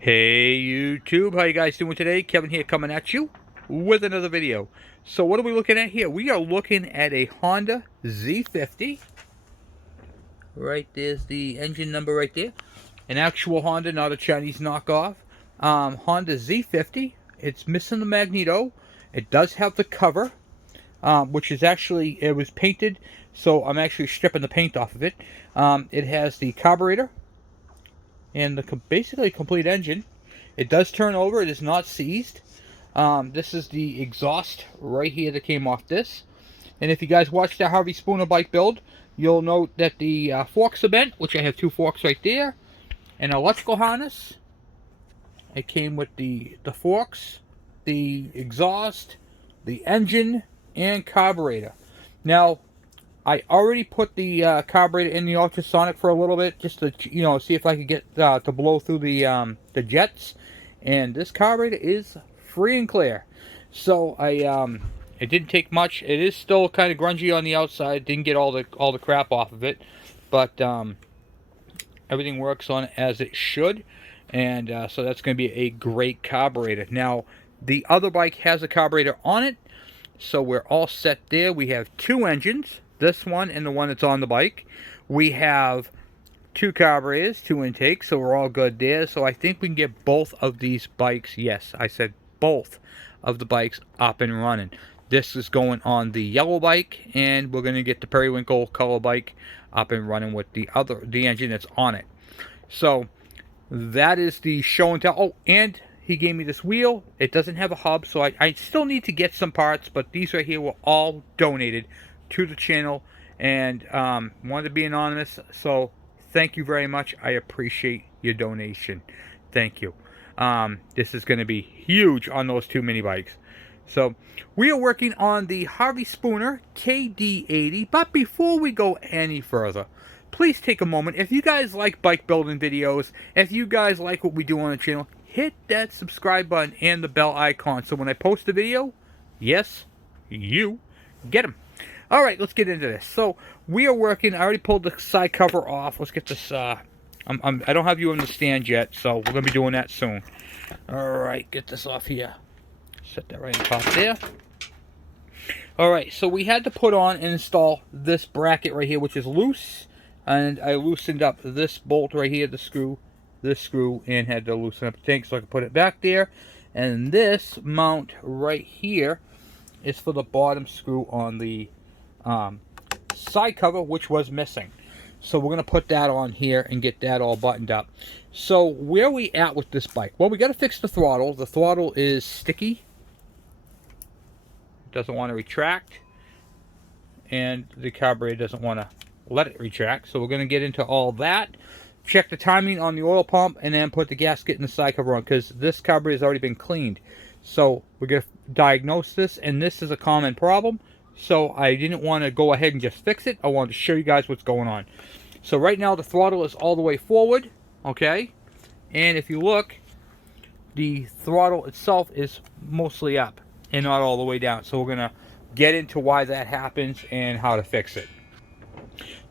Hey YouTube, how you guys doing today? Kevin here coming at you with another video. So what are we looking at here? We are looking at a Honda Z50. Right there's the engine number right there. An actual Honda, not a Chinese knockoff. Honda Z50. It's missing the magneto. It does have the cover, which is actually, it was painted, so I'm actually stripping the paint off of it. It has the carburetor and the basically complete engine. It does turn over. It is not seized. This is the exhaust right here that came off this. And if you guys watched the Harvey Spooner bike build, you'll note that the forks are bent, which I have two forks right there. An electrical harness. It came with the forks, the exhaust, the engine, and carburetor. Now, I already put the carburetor in the ultrasonic for a little bit, just to see if I could get to blow through the jets. And this carburetor is free and clear. So it didn't take much. It is still kind of grungy on the outside. Didn't get all the crap off of it, but everything works on it as it should. And so that's going to be a great carburetor. Now, the other bike has a carburetor on it, so we're all set there. We have two engines, this one and the one that's on the bike. We have two carburetors, two intakes, so we're all good there. So I think we can get both of these bikes, yes, I said both of the bikes up and running. This is going on the yellow bike, and we're going to get the periwinkle color bike up and running with the engine that's on it. So that is the show and tell. Oh, and he gave me this wheel. It doesn't have a hub, so I still need to get some parts, but these right here were all donated to the channel, and wanted to be anonymous, so thank you very much. I appreciate your donation. Thank you. This is going to be huge on those two mini bikes. So we are working on the Harvey Spooner KD80, but before we go any further, please take a moment. If you guys like bike building videos, if you guys like what we do on the channel, hit that subscribe button and the bell icon, so when I post a video, yes, you get them. All right, let's get into this. So we are working. I already pulled the side cover off. Let's get this. I don't have you on the stand yet, so we're gonna be doing that soon. All right, get this off here. Set that right on top there. All right, so we had to put on and install this bracket right here, which is loose, and I loosened up this bolt right here, this screw, and had to loosen up the tank so I could put it back there. And this mount right here is for the bottom screw on the side cover, which was missing. So we're going to put that on here and get that all buttoned up. So where are we at with this bike? Well, we got to fix the throttle. The throttle is sticky. It doesn't want to retract. And the carburetor doesn't want to let it retract. So we're going to get into all that. Check the timing on the oil pump, and then put the gasket and the side cover on, because this carburetor has already been cleaned. So we're going to diagnose this, and this is a common problem. So I didn't want to go ahead and just fix it. I wanted to show you guys what's going on. So right now the throttle is all the way forward, okay? And if you look, the throttle itself is mostly up and not all the way down. So we're going to get into why that happens and how to fix it.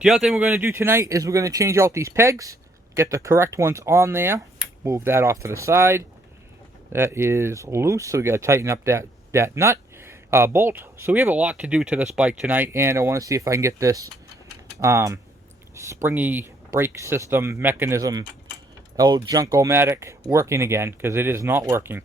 The other thing we're going to do tonight is we're going to change out these pegs, get the correct ones on there. Move that off to the side. That is loose, so we got to tighten up that nut. Bolt. So we have a lot to do to this bike tonight, and I want to see if I can get this springy brake system mechanism, old Junko-matic, working again, because it is not working,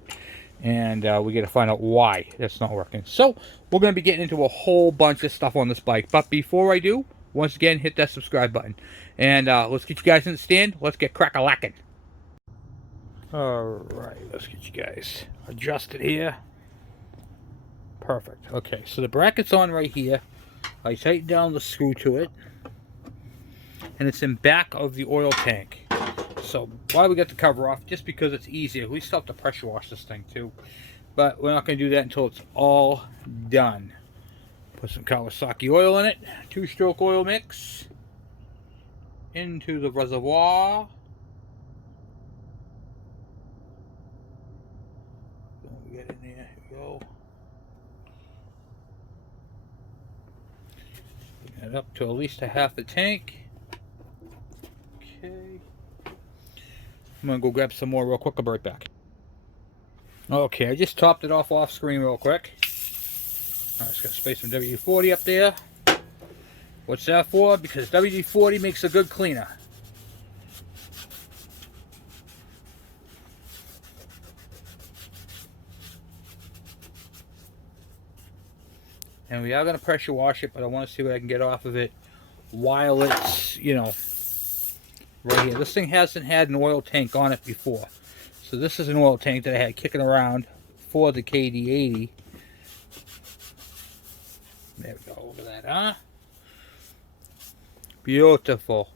and we got to find out why it's not working. So we're going to be getting into a whole bunch of stuff on this bike, but before I do, once again, hit that subscribe button, and let's get you guys in the stand. Let's get crack-a-lackin'. Alright, let's get you guys adjusted here. Perfect. Okay, so the bracket's on right here. I tighten down the screw to it, and it's in back of the oil tank. So why we got the cover off? Just because it's easier. We still have to pressure wash this thing too, but we're not going to do that until it's all done. Put some Kawasaki oil in it, 2-stroke oil mix into the reservoir. Get in there. Here we go. Bring that up to at least a half the tank. Okay. I'm gonna go grab some more real quick. I'll be right back. Okay, I just topped it off screen real quick. I'm just gonna spray some WD-40 up there. What's that for? Because WD-40 makes a good cleaner. And we are going to pressure wash it, but I want to see what I can get off of it while it's, you know, right here. This thing hasn't had an oil tank on it before. So this is an oil tank that I had kicking around for the KD80. There we go. Look at that, huh? Beautiful.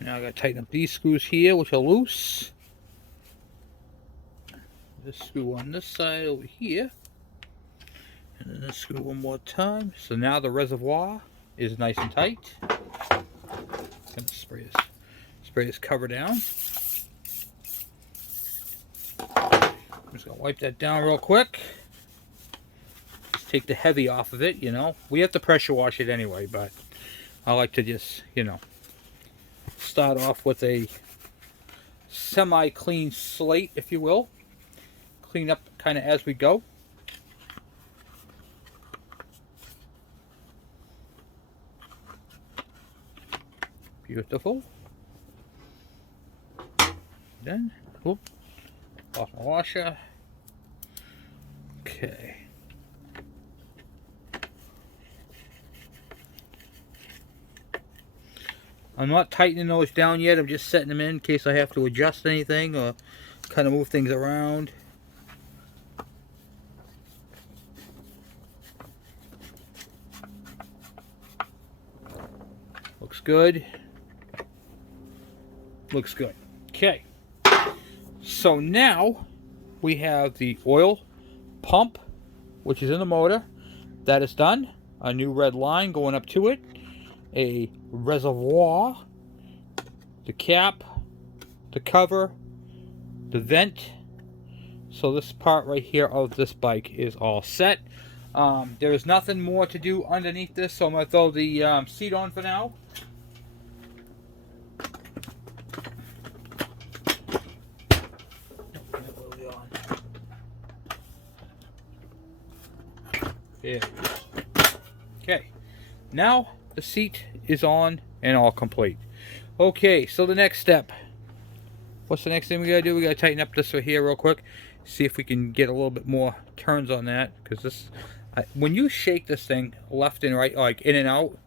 Now I got to tighten up these screws here, which are loose. This screw on this side over here. And then this screw one more time. So now the reservoir is nice and tight. Gonna spray this cover down. I'm just gonna wipe that down real quick. Just take the heavy off of it, you know. We have to pressure wash it anyway, but I like to just, you know, start off with a semi-clean slate, if you will. Clean up kind of as we go. Beautiful. Then, whoop, off my washer. Okay. I'm not tightening those down yet. I'm just setting them in case I have to adjust anything or kind of move things around. Looks good. Looks good. Okay. So now we have the oil pump, which is in the motor. That is done. A new red line going up to it. A reservoir. The cap. The cover. The vent. So this part right here of this bike is all set. There is nothing more to do underneath this, so I'm going to throw the seat on for now. Yeah. Okay, now the seat is on and all complete. Okay, so the next step. What's the next thing we gotta do? We gotta tighten up this right here real quick. See if we can get a little bit more turns on that. Because this, when you shake this thing left and right, like in and out,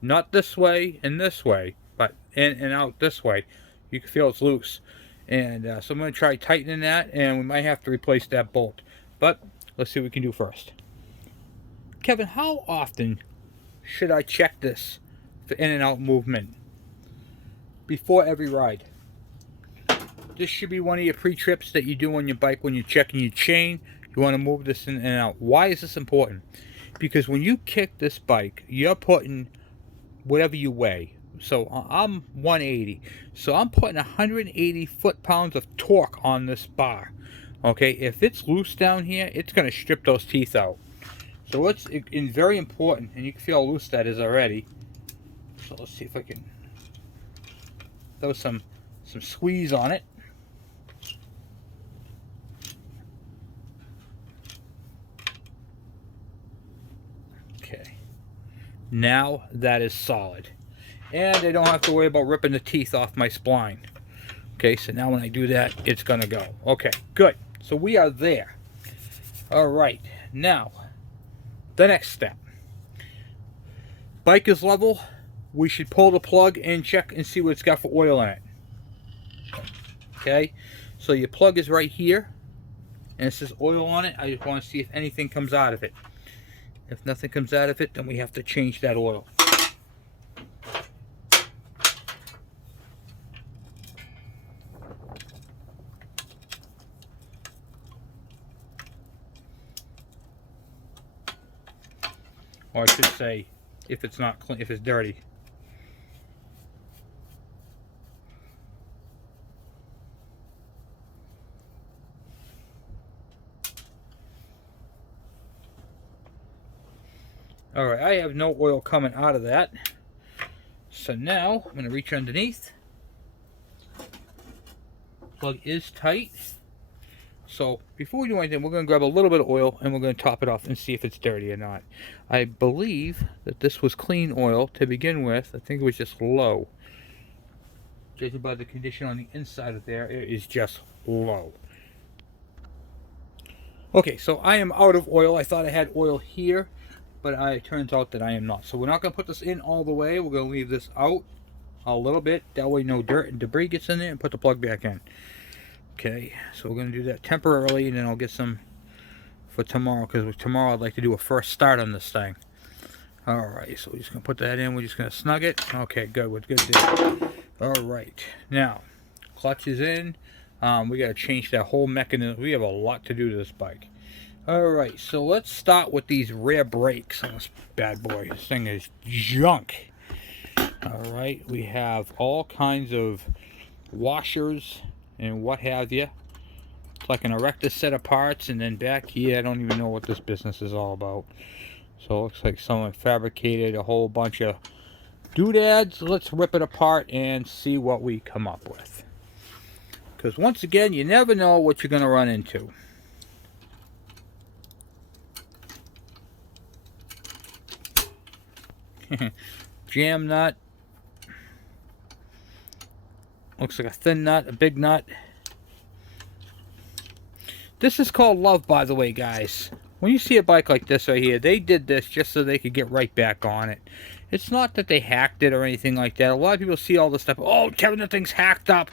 not this way and this way, but in and out this way, you can feel it's loose. And so I'm gonna try tightening that, and we might have to replace that bolt. But let's see what we can do first. Kevin, how often should I check this for in and out movement? Before every ride. This should be one of your pre-trips that you do on your bike when you're checking your chain. You want to move this in and out. Why is this important? Because when you kick this bike, you're putting whatever you weigh. So I'm 180. So I'm putting 180 foot-pounds of torque on this bar. Okay, if it's loose down here, it's going to strip those teeth out. So it's very important, and you can feel how loose that is already. So let's see if I can throw some squeeze on it. Okay. Now that is solid. And I don't have to worry about ripping the teeth off my spline. Okay, so now when I do that, it's going to go. Okay, good. So we are there. All right, now the next step. Bike is level. We should pull the plug and check and see what it's got for oil in it. Okay, so your plug is right here, and it says oil on it. I just want to see if anything comes out of it. If nothing comes out of it, then we have to change that oil. Or I should say, if it's not clean, if it's dirty. Alright, I have no oil coming out of that. So now, I'm going to reach underneath. plug is tight. So before we do anything, we're going to grab a little bit of oil and we're going to top it off and see if it's dirty or not. I believe that this was clean oil to begin with. I think it was just low. Judging by the condition on the inside of there, it is just low. Okay, so I am out of oil. I thought I had oil here, but it turns out that I am not. So we're not going to put this in all the way. We're going to leave this out a little bit. That way no dirt and debris gets in there, and put the plug back in. Okay, so we're going to do that temporarily, and then I'll get some for tomorrow, because tomorrow I'd like to do a first start on this thing. Alright, so we're just going to put that in. We're just going to snug it. Okay, good. We're good there. Alright, now, clutch is in. We got to change that whole mechanism. We have a lot to do to this bike. Alright, so let's start with these rear brakes on this bad boy. This thing is junk. Alright, we have all kinds of washers and what have you. It's like an erector set of parts, and then back here, I don't even know what this business is all about. So it looks like someone fabricated a whole bunch of doodads. Let's rip it apart and see what we come up with. Because once again, you never know what you're going to run into. Jam nut. Looks like a thin nut, a big nut. This is called love, by the way, guys. When you see a bike like this right here, they did this just so they could get right back on it. It's not that they hacked it or anything like that. A lot of people see all this stuff. Oh, Kevin, that thing's hacked up.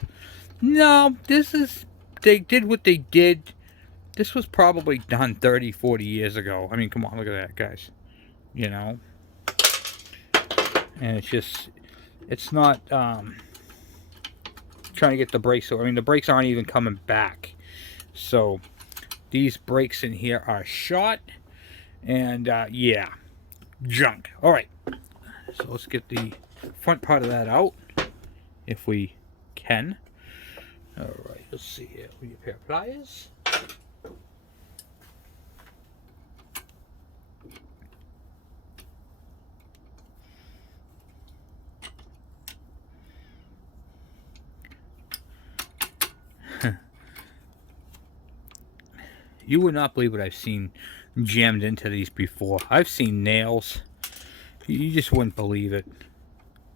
No, this is... They did what they did. This was probably done 30, 40 years ago. I mean, come on, look at that, guys. You know? And it's just... It's not... trying to get the brakes over. I mean, the brakes aren't even coming back. So these brakes in here are shot, and yeah, junk. All right, so let's get the front part of that out if we can. All right, let's see here. We get a pair of pliers. You would not believe what I've seen jammed into these before. I've seen nails. You just wouldn't believe it.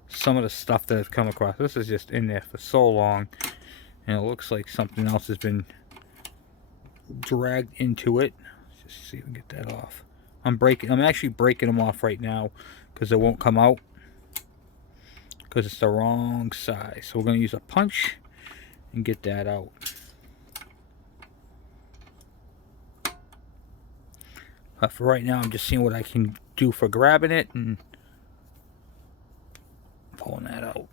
Some of the stuff that I've come across. This is just in there for so long. And it looks like something else has been dragged into it. Let's just see if we can get that off. I'm actually breaking them off right now because it won't come out. Because it's the wrong size. So we're going to use a punch and get that out. But for right now, I'm just seeing what I can do for grabbing it and pulling that out.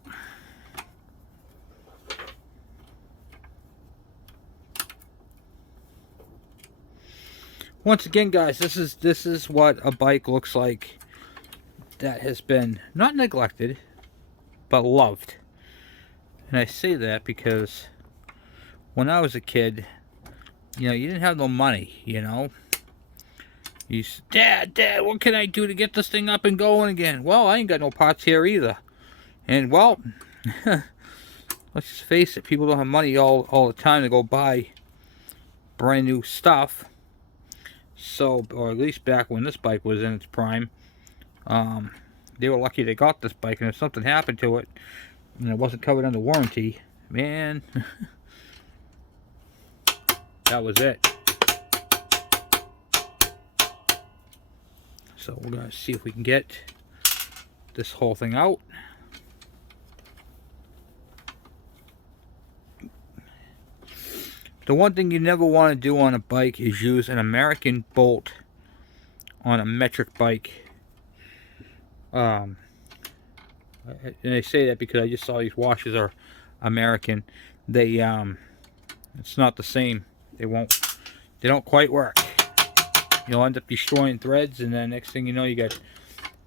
Once again, guys, this is what a bike looks like that has been not neglected, but loved. And I say that because when I was a kid, you know, you didn't have no money, you know. You said, Dad, what can I do to get this thing up and going again? Well, I ain't got no parts here either. And, well, let's just face it, people don't have money all the time to go buy brand new stuff. So, or at least back when this bike was in its prime, they were lucky they got this bike. And if something happened to it, and it wasn't covered under warranty, man, that was it. So we're going to see if we can get this whole thing out. The one thing you never want to do on a bike is use an American bolt on a metric bike. And I say that because I just saw these washers are American. They it's not the same. They don't quite work. You'll end up destroying threads, and then next thing you know, you got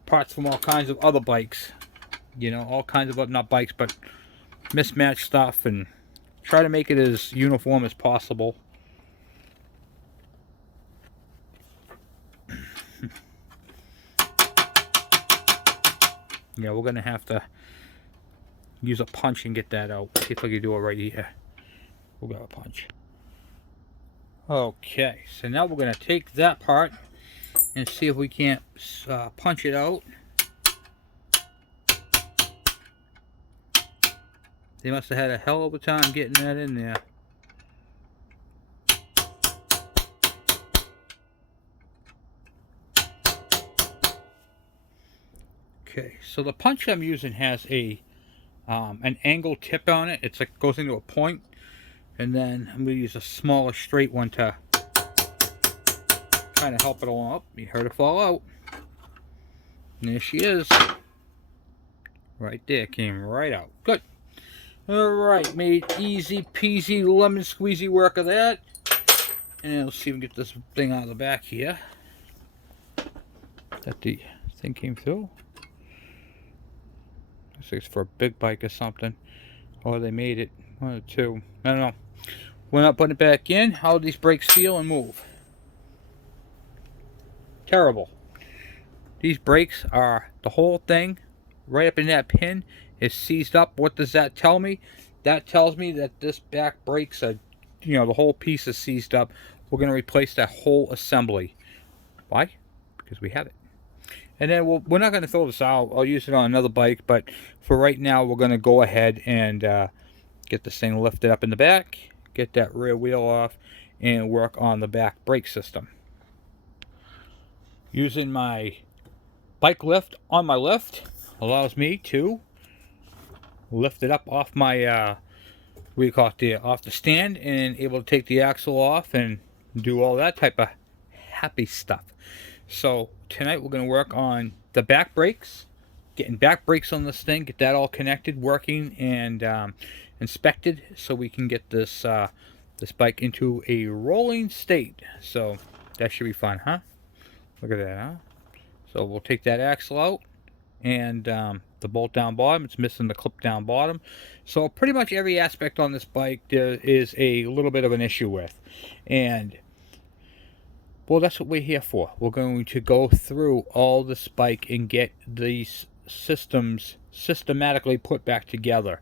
parts from all kinds of other bikes. You know, all kinds of, not bikes, but mismatched stuff, and try to make it as uniform as possible. Yeah, we're going to have to use a punch and get that out. See if I can do it right here. We'll grab a punch. Okay, so now we're going to take that part and see if we can't punch it out. They must have had a hell of a time getting that in there. Okay, so the punch I'm using has a an angle tip on it. It's like goes into a point, and then I'm going to use a smaller straight one to kind of help it along. Oh, you heard it fall out. And there she is. Right there, came right out. Good. Alright, made easy peasy lemon squeezy work of that. And let's see if we can get this thing out of the back here. That the thing came through. Looks like it's for a big bike or something. Or they made it. One or two. I don't know. We're not putting it back in. How do these brakes feel and move? Terrible. These brakes are, the whole thing, right up in that pin, is seized up. What does that tell me? That tells me that this back brakes are, you know, the whole piece is seized up. We're going to replace that whole assembly. Why? Because we have it. And then we're not going to throw this out. I'll use it on another bike, but for right now, we're going to go ahead and get this thing lifted up in the back, get that rear wheel off, and work on the back brake system. Using my bike lift on my lift allows me to lift it up off my off the stand, and able to take the axle off and do all that type of happy stuff. So tonight we're going to work on the back brakes, getting back brakes on this thing, get that all connected, working, and inspected, so we can get this this bike into a rolling state. So that should be fun, huh? Look at that, huh? So we'll take that axle out, and the bolt down bottom, it's missing the clip down bottom. So pretty much every aspect on this bike there is a little bit of an issue with. And well, that's what we're here for. We're going to go through all this bike and get these systems systematically put back together.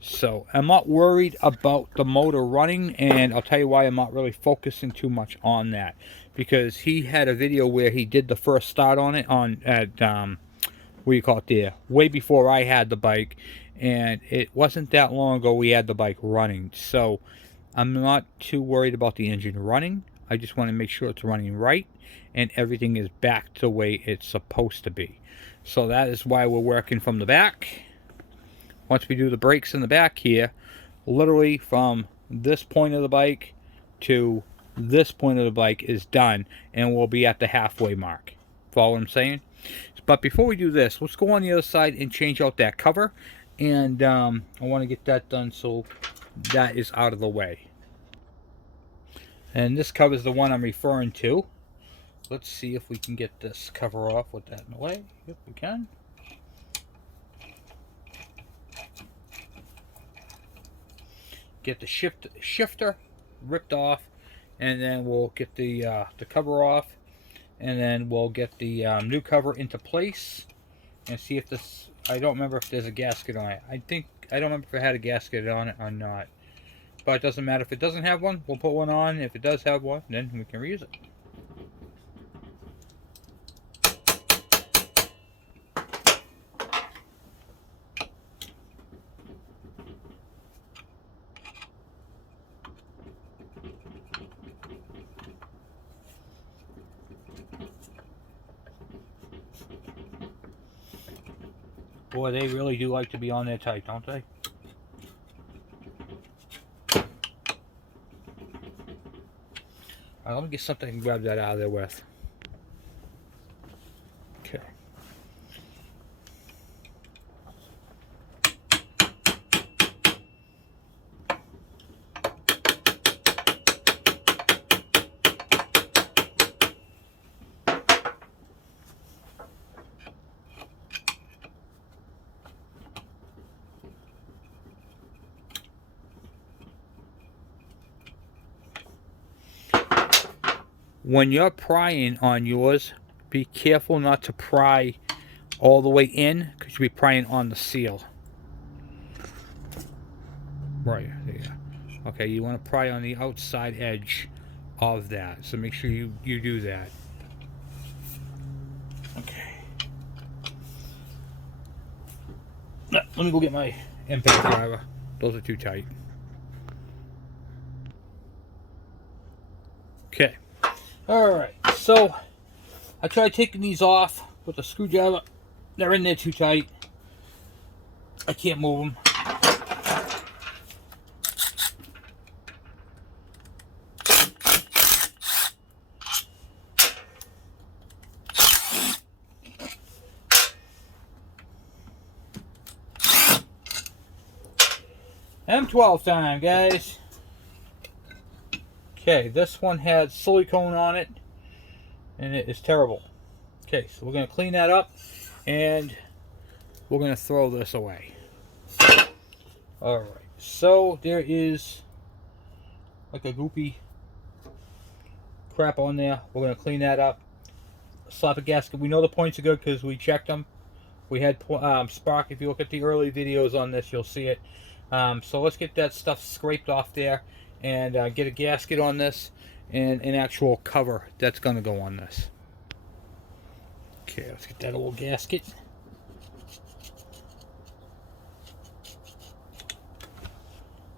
So I'm not worried about the motor running, and I'll tell you why I'm not really focusing too much on that. Because he had a video where he did the first start on it way before I had the bike, and it wasn't that long ago we had the bike running. So I'm not too worried about the engine running. I just want to make sure it's running right and everything is back to the way it's supposed to be. So that is why we're working from the back. Once we do the brakes in the back here, literally from this point of the bike to this point of the bike is done, and we'll be at the halfway mark. Follow what I'm saying? But before we do this, let's go on the other side and change out that cover. And I want to get that done so that is out of the way. And this cover is the one I'm referring to. Let's see if we can get this cover off with that in the way. If we can. Get the shifter ripped off, and then we'll get the cover off, and then we'll get the new cover into place and see if this, I don't remember if there's a gasket on it. I don't remember if it had a gasket on it or not. But it doesn't matter if it doesn't have one, we'll put one on. If it does have one, then we can reuse it. Boy, they really do like to be on there tight, don't they? Let me get something and grab that out of there with. Okay. When you're prying on yours, be careful not to pry all the way in, because you'll be prying on the seal. Right there. Okay, you want to pry on the outside edge of that. So make sure you do that. Okay. Let me go get my impact driver. Those are too tight. Okay. Alright, so I tried taking these off with a screwdriver. They're in there too tight. I can't move them. M12 time, guys. Okay, this one had silicone on it, and it is terrible. Okay, so we're going to clean that up, and we're going to throw this away. Alright, so there is like a goopy crap on there. We're going to clean that up. Slap a gasket. We know the points are good because we checked them. We had spark. If you look at the early videos on this, you'll see it. So let's get that stuff scraped off there and get a gasket on this and an actual cover that's going to go on this. Okay, let's get that old gasket.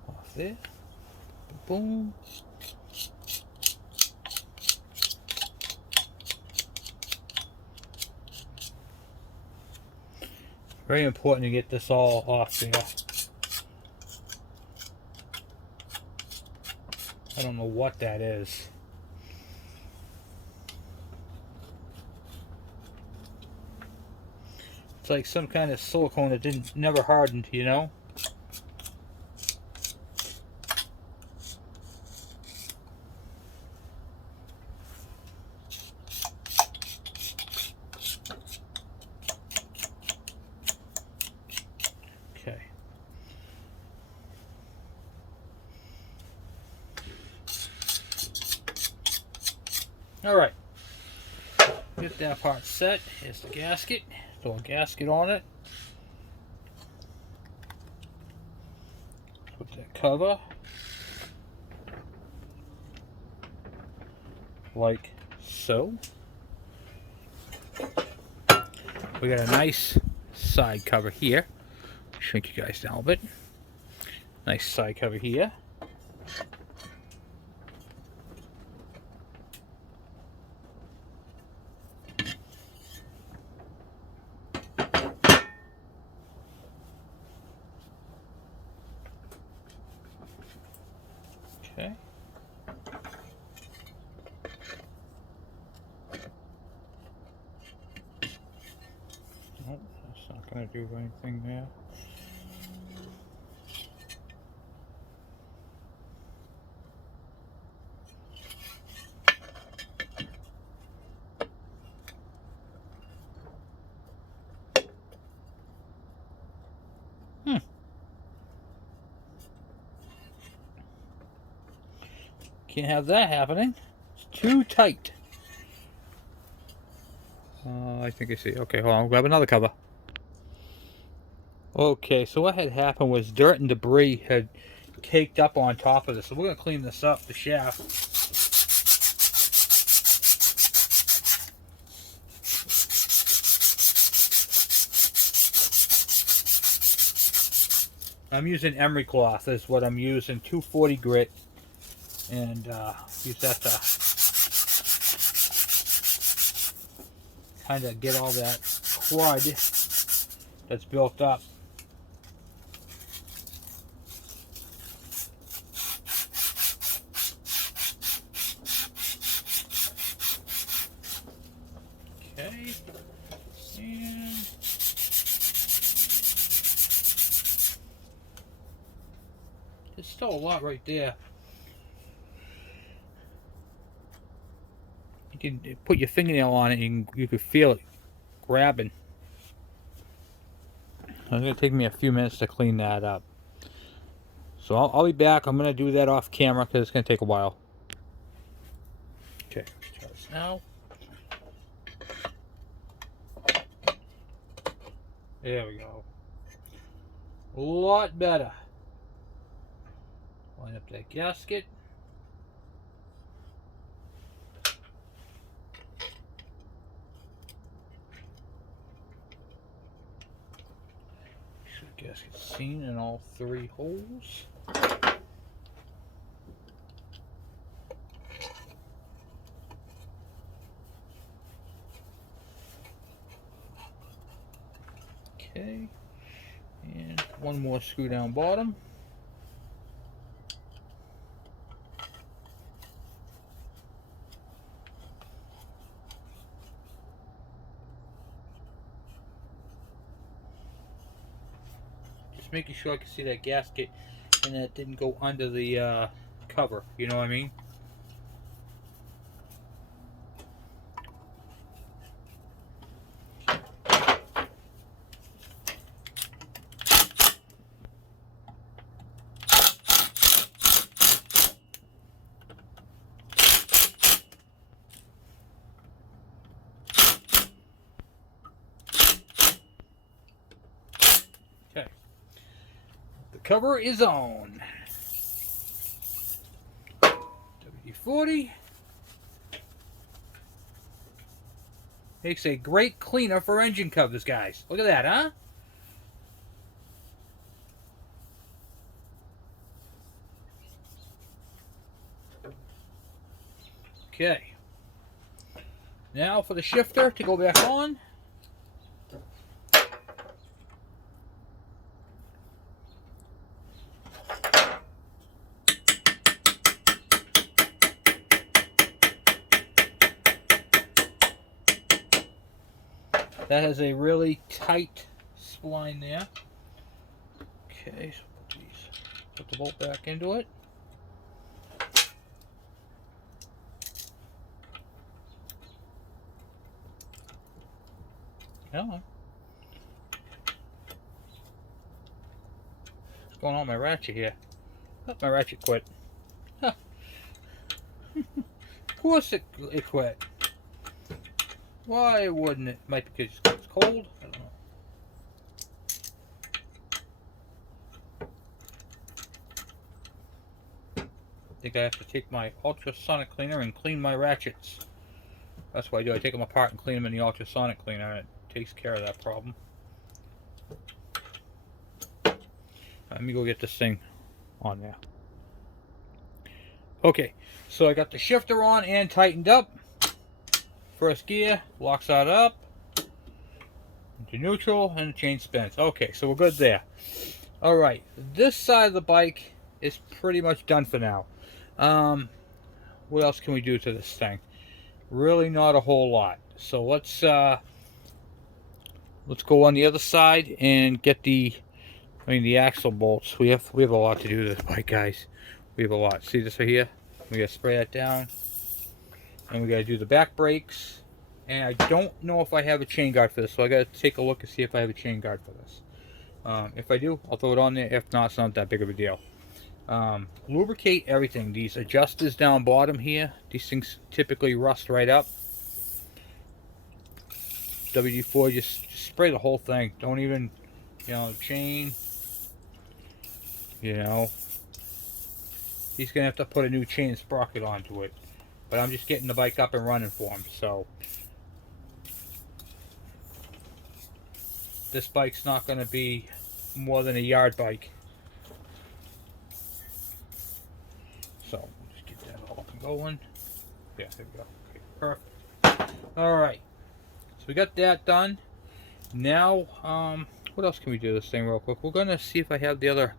Off there. Boom. Very important to get this all off there. I don't know what that is. It's like some kind of silicone that never hardened, you know? Okay. Alright. Get that part set. Here's the gasket. Throw a gasket on it. Put that cover. Like so. We got a nice side cover here. Shrink you guys down a bit. Nice side cover here. Okay. Nope, that's not going to do anything there. Can't have that happening. It's too tight. I think I see. Okay, hold on. I'll grab another cover. Okay, so what had happened was dirt and debris had caked up on top of this. So we're going to clean this up, the shaft. I'm using emery cloth is what I'm using, 240 grit, and use that to kind of get all that crud that's built up. Okay, and there's still a lot right there. You can put your fingernail on it and you can feel it grabbing. It's going to take me a few minutes to clean that up. So I'll be back. I'm going to do that off camera because it's going to take a while. Okay, let's try this now. There we go. A lot better. A Line up that gasket. Make sure the gasket's seen in all 3 holes. Okay, and one more screw down bottom. Just making sure I can see that gasket and that it didn't go under the cover, you know what I mean? Okay, the cover is on. WD-40 makes a great cleaner for engine covers, guys. Look at that, huh? Okay. Now for the shifter to go back on. That has a really tight spline there. Okay, so put the bolt back into it. Come on. What's going on with my ratchet here? Oh, my ratchet quit. Huh. Of course it quit. Why wouldn't it? Might be because it's cold. I don't know. I think I have to take my ultrasonic cleaner and clean my ratchets. That's what I do. I take them apart and clean them in the ultrasonic cleaner, and it takes care of that problem. Let me go get this thing on there. Okay, so I got the shifter on and tightened up. First gear, locks that up into neutral, and the chain spins. Okay, so we're good there. All right, this side of the bike is pretty much done for now. What else can we do to this thing? Really not a whole lot. So let's go on the other side and get the axle bolts. We have a lot to do to this bike, guys. We have a lot. See this right here? We gotta spray that down. And we got to do the back brakes, and I don't know if I have a chain guard for this, so I got to take a look and see if I have a chain guard for this. If I do, I'll throw it on there. If not, it's not that big of a deal. Lubricate everything. These adjusters down bottom here, these things typically rust right up. WD-40, just spray the whole thing. Don't even, chain, he's gonna have to put a new chain and sprocket onto it. But I'm just getting the bike up and running for him, so this bike's not going to be more than a yard bike. So just get that all up and going. Yeah, there we go. Okay, perfect. All right, so we got that done. Now, what else can we do to this thing real quick? We're going to see if I have the other,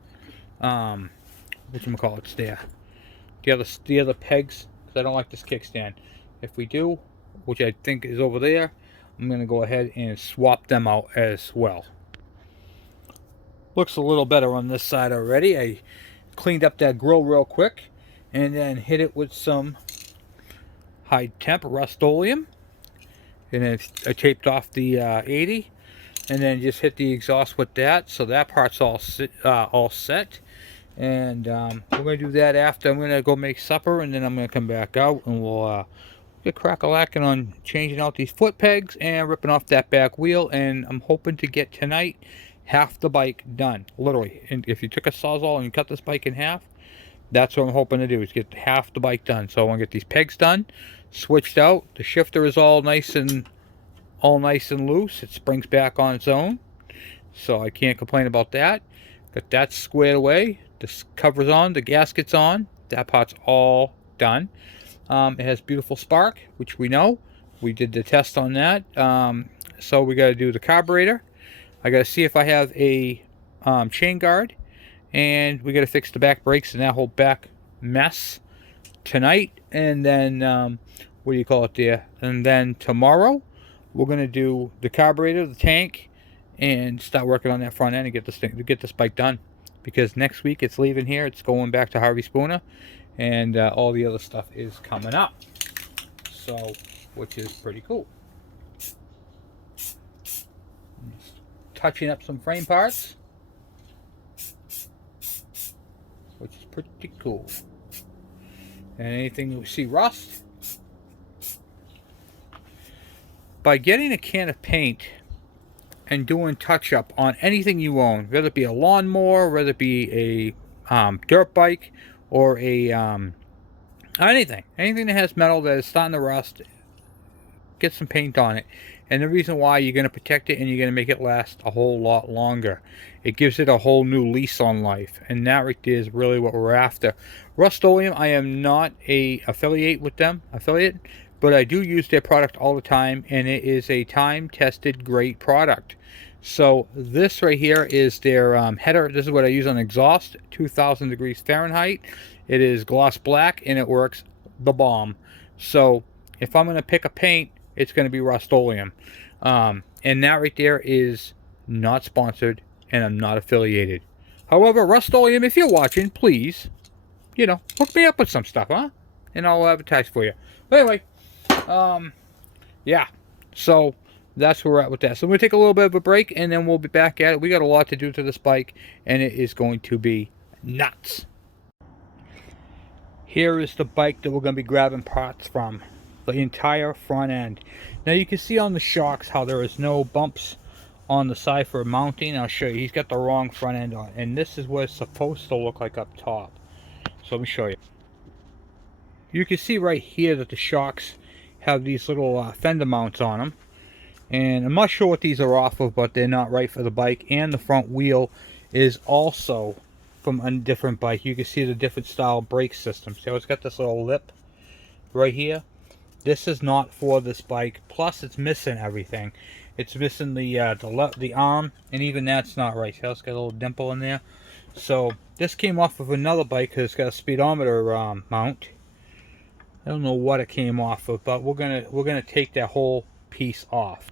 whatchamacallits there. The other pegs. I don't like this kickstand. If we do, which I think is over there, I'm going to go ahead and swap them out as well. Looks a little better on this side already. I cleaned up that grill real quick and then hit it with some high temp Rust-Oleum, and then I taped off the 80, and then just hit the exhaust with that, so that part's all set. And we're going to do that after. I'm going to go make supper, and then I'm going to come back out, and we'll get crack-a-lacking on changing out these foot pegs and ripping off that back wheel. And I'm hoping to get tonight half the bike done, literally. And if you took a Sawzall and you cut this bike in half, That's what I'm hoping to do, is get half the bike done. So I want to get these pegs done, switched out. The shifter is all nice and loose. It springs back on its own, so I can't complain about that. Got that squared away. The cover's on, the gasket's on. That part's all done. It has beautiful spark, which we know. We did the test on that. So we got to do the carburetor. I got to see if I have a chain guard, and we got to fix the back brakes and that whole back mess tonight. And then what do you call it there? And then tomorrow we're gonna do the carburetor, the tank, and start working on that front end and get this bike done. Because next week it's leaving here. It's going back to Harvey Spooner, and all the other stuff is coming up. So, which is pretty cool. Just touching up some frame parts, which is pretty cool. And anything that we see rust, by getting a can of paint and doing touch-up on anything you own, whether it be a lawnmower, whether it be a dirt bike, or a anything that has metal that is starting to rust, get some paint on it. And the reason why, you're going to protect it and you're going to make it last a whole lot longer. It gives it a whole new lease on life, and that right there is really what we're after. Rust-Oleum, I am not a affiliate with them, but I do use their product all the time, and it is a time-tested great product. So this right here is their header. This is what I use on exhaust, 2000 degrees Fahrenheit. It is gloss black, and it works the bomb. So if I'm going to pick a paint, it's going to be Rust-Oleum. And that right there is not sponsored, and I'm not affiliated. However, Rust-Oleum, if you're watching, please, you know, hook me up with some stuff, huh? And I'll advertise for you. But anyway, yeah, so that's where we're at with that. So we're going to take a little bit of a break, and then we'll be back at it. We got a lot to do to this bike, and it is going to be nuts. Here is the bike that we're going to be grabbing parts from, the entire front end. Now you can see on the shocks how there is no bumps on the side for mounting. I'll show you. He's got the wrong front end on, and this is what it's supposed to look like up top. So let me show you. You can see right here that the shocks have these little fender mounts on them, and I'm not sure what these are off of, but they're not right for the bike. And the front wheel is also from a different bike. You can see the different style brake system. So it's got this little lip right here. This is not for this bike. Plus, it's missing everything. It's missing the arm, and even that's not right. So it's got a little dimple in there. So this came off of another bike because it's got a speedometer mount. I don't know what it came off of, but we're gonna take that whole piece off.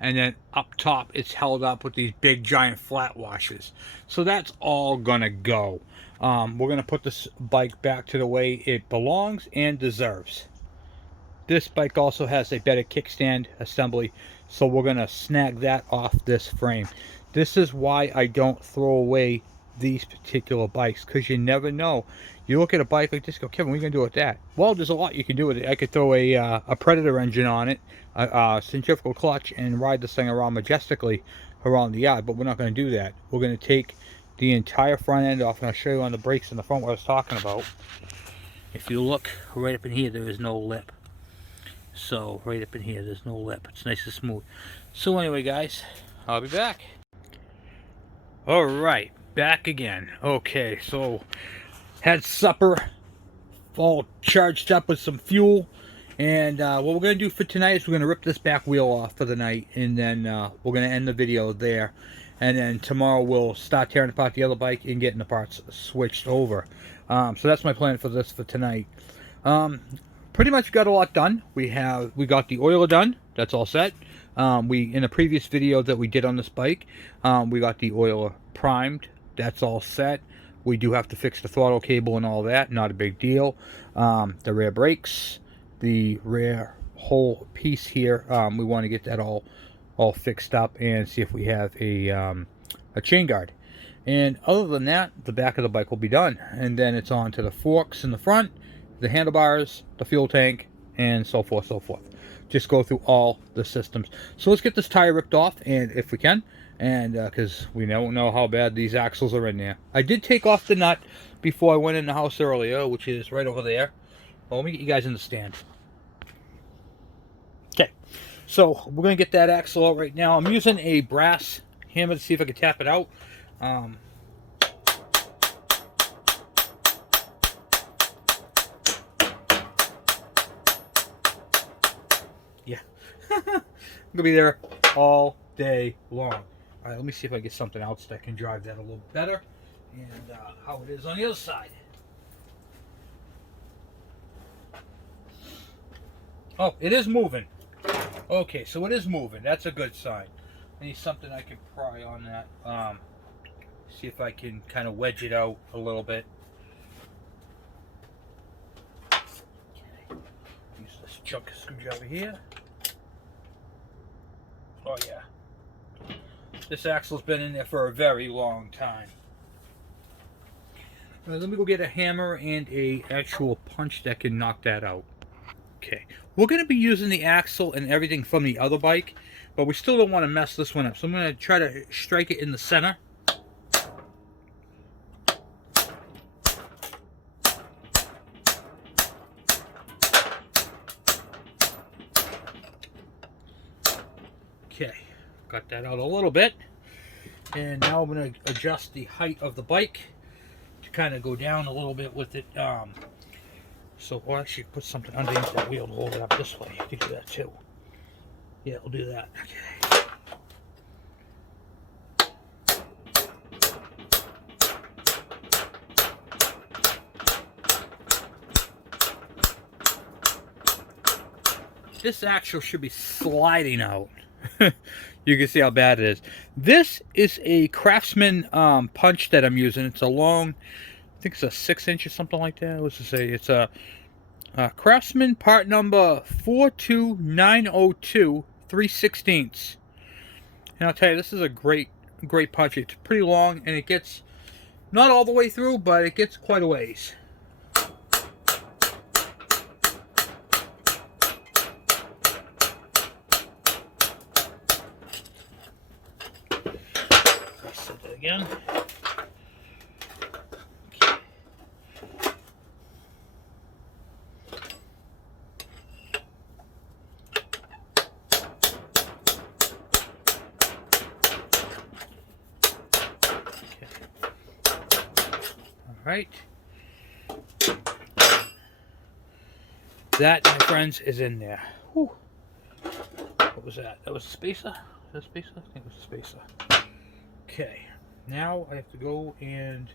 And then up top, it's held up with these big giant flat washers. So that's all gonna go. We're gonna put this bike back to the way it belongs and deserves. This bike also has a better kickstand assembly, so we're gonna snag that off this frame. This is why I don't throw away these particular bikes, because you never know. You look at a bike like this, go, Kevin, what are you gonna do with that? Well, there's a lot you can do with it. I could throw a Predator engine on it, a centrifugal clutch, and ride this thing around majestically around the yard, but we're not gonna do that. We're gonna take the entire front end off, and I'll show you on the brakes in the front what I was talking about. If you look right up in here, there is no lip. So right up in here, there's no lip. It's nice and smooth. So anyway, guys, I'll be back. All right, back again. Okay, so had supper, all charged up with some fuel, and what we're gonna do for tonight is we're gonna rip this back wheel off for the night, and then we're gonna end the video there. And then tomorrow we'll start tearing apart the other bike and getting the parts switched over. So that's my plan for tonight. Pretty much got a lot done. We got the oiler done. That's all set. In a previous video that we did on this bike, we got the oiler primed. That's all set. We do have to fix the throttle cable and all that. Not a big deal. The rear brakes, the rear whole piece here. We want to get that all fixed up and see if we have a chain guard. And other than that, the back of the bike will be done. And then it's on to the forks in the front, the handlebars, the fuel tank, and so forth, so forth. Just go through all the systems. So let's get this tire ripped off, and if we can, and because we don't know how bad these axles are in there. I did take off the nut before I went in the house earlier, which is right over there. Well, let me get you guys in the stand. Okay, so we're going to get that axle out right now. I'm using a brass hammer to see if I can tap it out. Yeah, I'm going to be there all day long. All right, let me see if I get something else that can drive that a little better. And how it is on the other side. Oh, it is moving. Okay, so it is moving. That's a good sign. I need something I can pry on that. See if I can kind of wedge it out a little bit. Okay. Use this chunk screwdriver here. Oh yeah. This axle's been in there for a very long time. Let me go get a hammer and a actual punch that can knock that out. Okay, we're going to be using the axle and everything from the other bike, but we still don't want to mess this one up. So I'm going to try to strike it in the center. Okay, got that out a little bit. And now I'm going to adjust the height of the bike to kind of go down a little bit with it. So I'll actually put something underneath that wheel to hold it up this way. You can do that too. Yeah, we'll do that. Okay. This axle should be sliding out. You can see how bad it is. This is a Craftsman punch that I'm using. It's a long, I think it's a 6-inch or something like that. What's it say? It's a Craftsman part number 42902 3/16. And I'll tell you, this is a great punch. It's pretty long, and it gets not all the way through, but it gets quite a ways. Set that again. Right. That, my friends, is in there. Whew. What was that? That was a spacer? Is that a spacer? I think it was a spacer. Okay. Now I have to go and...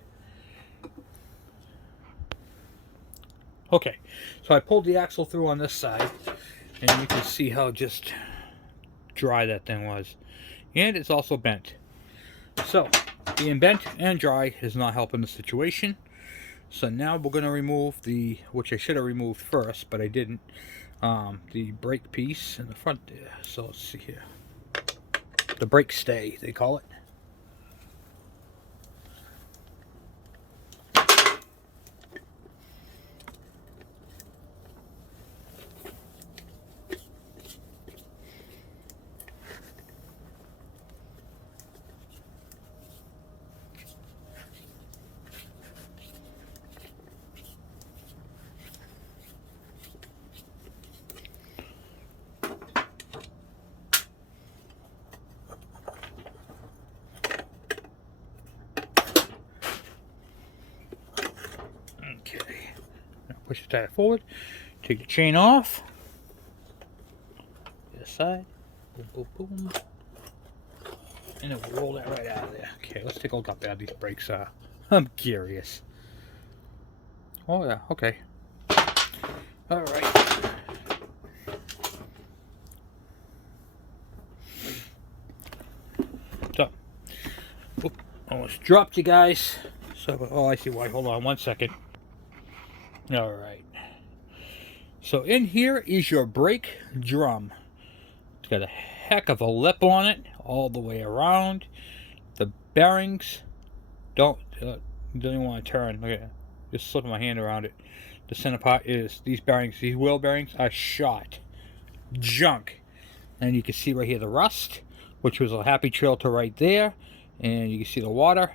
Okay. So I pulled the axle through on this side, and you can see how just dry that thing was. And it's also bent. So, being bent and dry is not helping the situation. So now we're going to remove the, which I should have removed first, but I didn't, the brake piece in the front there. So let's see here. The brake stay, they call it. Okay, now push the tire forward, take the chain off, this side, boom, boom, boom, and then we'll roll that right out of there. Okay, let's take a look how bad these brakes are. I'm curious. Oh yeah, okay. Alright. So, almost dropped you guys. So, oh, I see why. Hold on one second. Alright. So in here is your brake drum. It's got a heck of a lip on it all the way around. The bearings don't even want to turn. Look at it. Just slipping my hand around it. The center part is these bearings. These wheel bearings are shot. Junk. And you can see right here the rust. which was a happy trail to right there. And you can see the water.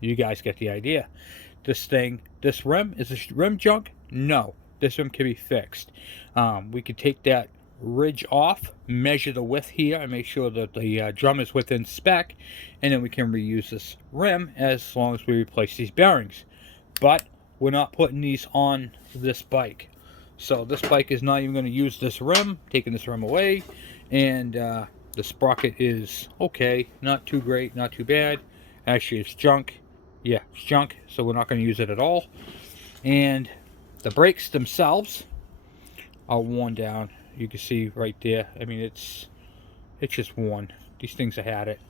You guys get the idea. This rim, is this rim junk? No, this rim can be fixed. We could take that ridge off, measure the width here, and make sure that the drum is within spec, and then we can reuse this rim as long as we replace these bearings. But we're not putting these on this bike. So this bike is not even going to use this rim, taking this rim away, and the sprocket is okay, not too great, not too bad. Actually, it's junk. Yeah, it's junk, so we're not going to use it at all. And the brakes themselves are worn down. You can see right there. I mean, it's just worn. These things have had it.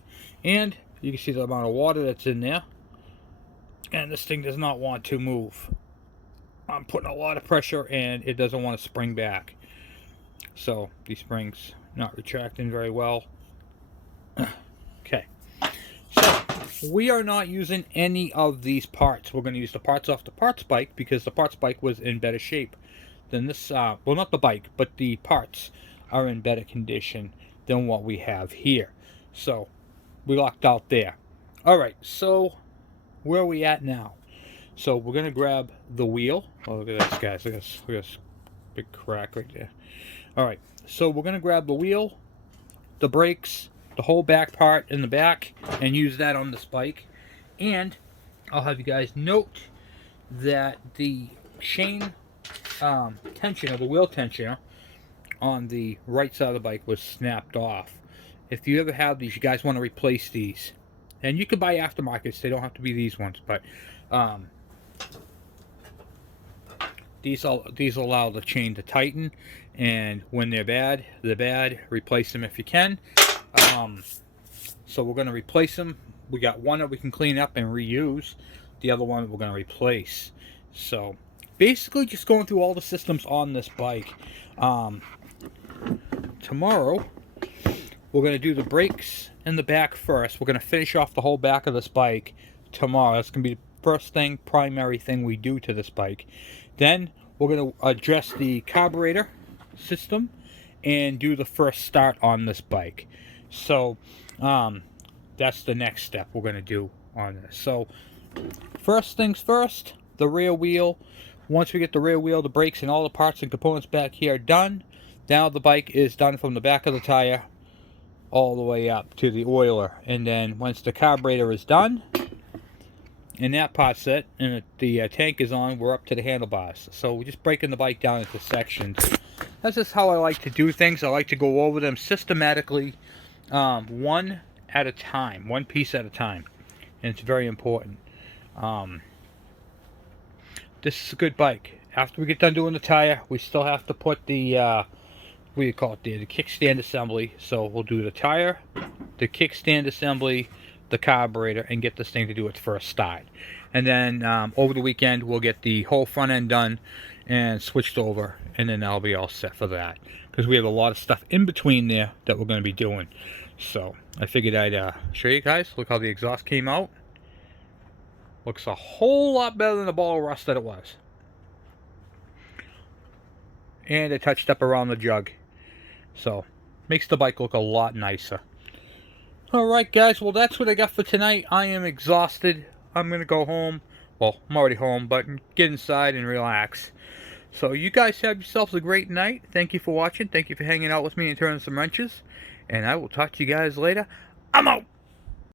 And you can see the amount of water that's in there. And this thing does not want to move. I'm putting a lot of pressure and it doesn't want to spring back. So these springs not retracting very well. Okay. So we are not using any of these parts. We're going to use the parts off the parts bike because the parts bike was in better shape than this. Well, not the bike, but the parts are in better condition than what we have here. So we locked out there. All right, so where are we at now? So we're going to grab the wheel. Oh, look at this, guys. Look at this big crack right there. All right, so we're going to grab the wheel, the brakes, the whole back part in the back, and use that on this bike. And I'll have you guys note that the chain tensioner, the wheel tensioner on the right side of the bike was snapped off. If you ever have these, you guys want to replace these. And you can buy aftermarkets, they don't have to be these ones, but these allow the chain to tighten, and when they're bad, replace them if you can. So we're going to replace them. We got one that we can clean up and reuse. The other one we're going to replace. So basically just going through all the systems on this bike. Tomorrow we're going to do the brakes in the back first. We're going to finish off the whole back of this bike tomorrow. That's going to be the first thing, primary thing we do to this bike. Then we're going to address the carburetor system and do the first start on this bike. So that's the next step we're going to do on this. So first things first, the rear wheel. Once we get the rear wheel, the brakes, and all the parts and components back here done, now the bike is done from the back of the tire all the way up to the oiler. And then once the carburetor is done and that part's set and the tank is on, we're up to the handlebars. So we're just breaking the bike down into sections. That's just how I like to do things. I like to go over them systematically, one at a time, one piece at a time, and it's very important. This is a good bike. After we get done doing the tire, we still have to put the what do you call it there, the kickstand assembly. So we'll do the tire, the kickstand assembly, the carburetor, and get this thing to do its first start. And then over the weekend we'll get the whole front end done and switched over, and then I'll be all set for that, because we have a lot of stuff in between there that we're going to be doing. So I figured I'd show you guys. Look how the exhaust came out. Looks a whole lot better than the ball of rust that it was. And it touched up around the jug. So makes the bike look a lot nicer. Alright guys, well that's what I got for tonight. I am exhausted. I'm going to go home. Well, I'm already home, but get inside and relax. So you guys have yourselves a great night. Thank you for watching. Thank you for hanging out with me and turning some wrenches. And I will talk to you guys later. I'm out!